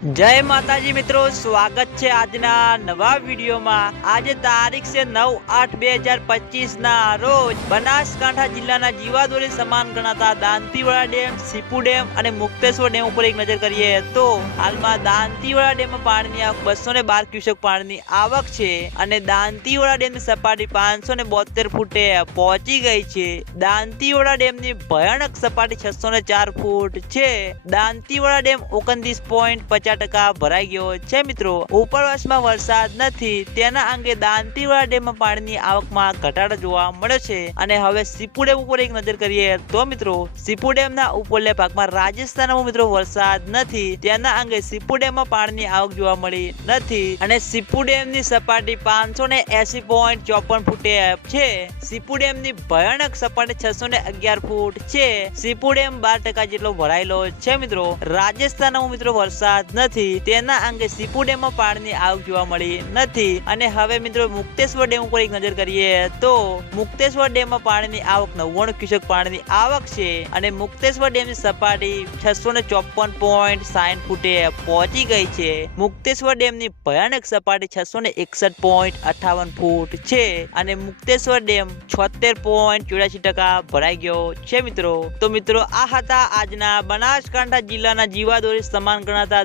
જય માતાજી મિત્રો, સ્વાગત છે આજના નવા વિડીયોમાં. આજે તારીખ છે નવ આઠ બે હજાર પચીસ ના રોજ બનાસકાંઠા જિલ્લાના જીવાદોરી સમાન ગણાતા દાંતીવાડા ડેમ, સીપુ ડેમ અને મુક્તેશ્વર ડેમ ઉપર એક નજર કરીએ તો હાલમાં દાંતીવાડા ડેમમાં પાણીની આવક બસો ને બાર ક્યુસેક પાણીની આવક છે અને દાંતીવાડા ડેમની સપાટી પાંચસો ને બોતેર ફૂટે પહોંચી ગઈ છે. દાંતીવાડા ડેમની ભયાનક સપાટી છસો ને ચાર ફૂટ છે. દાંતીવાડા ડેમ ઓગણત્રીસ પોઈન્ટ પચાસ ટકા ભરાઈ ગયો છે મિત્રો. ઉપરવાસમાં વરસાદ નથી, તેના અંગે દાંતીવાડા ડેમમાં પાણીની આવકમાં ઘટાડો જોવા મળ્યો છે. અને હવે સીપુ ડેમ ઉપર એક નજર કરીએ તો મિત્રો સીપુ ડેમના ઉપરલે ભાગમાં રાજસ્થાનમાં મિત્રો વરસાદ નથી, તેના અંગે સીપુ ડેમમાં પાણીની આવક જોવા મળી નથી. અને સીપુ ડેમની સપાટી પાંચસો ને એસી પોઈન્ટ ચોપન ફૂટે છે. સીપુ ડેમની ભયાનક સપાટી છસો ને અગિયાર ફૂટ છે. સીપુ ડેમ બાર ટકા જેટલો ભરાયેલો છે મિત્રો. રાજસ્થાનમાં મિત્રો વરસાદ નથી. તેના અંગે સીપુ ડેમમાં પાણીની આવક જોવા મળી નથી. અને હવે મિત્રો મુક્તેશ્વર ડેમ ઉપર એક નજર કરીએ તો મુક્તેશ્વર ડેમમાં પાણીની આવક નવ્વાણું ક્યુસેક પાણીની આવક છે. અને મુક્તેશ્વર ડેમની સપાટી છસો ને ચોપન પોઈન્ટ સાઠ ફૂટે પહોંચી ગઈ છે. મુક્તેશ્વર ડેમની ભયાનક સપાટી છસો ને એકસઠ પોઈન્ટ અઠાવન ફૂટ છે. અને મુક્તેશ્વર ડેમ છોતેર પોઈન્ટ ચોર્યાસી ટકા ભરાઈ ગયો છે મિત્રો. તો મિત્રો આ હતા આજના બનાસકાંઠા જિલ્લાના જીવાદોરી સમાન ગણાતા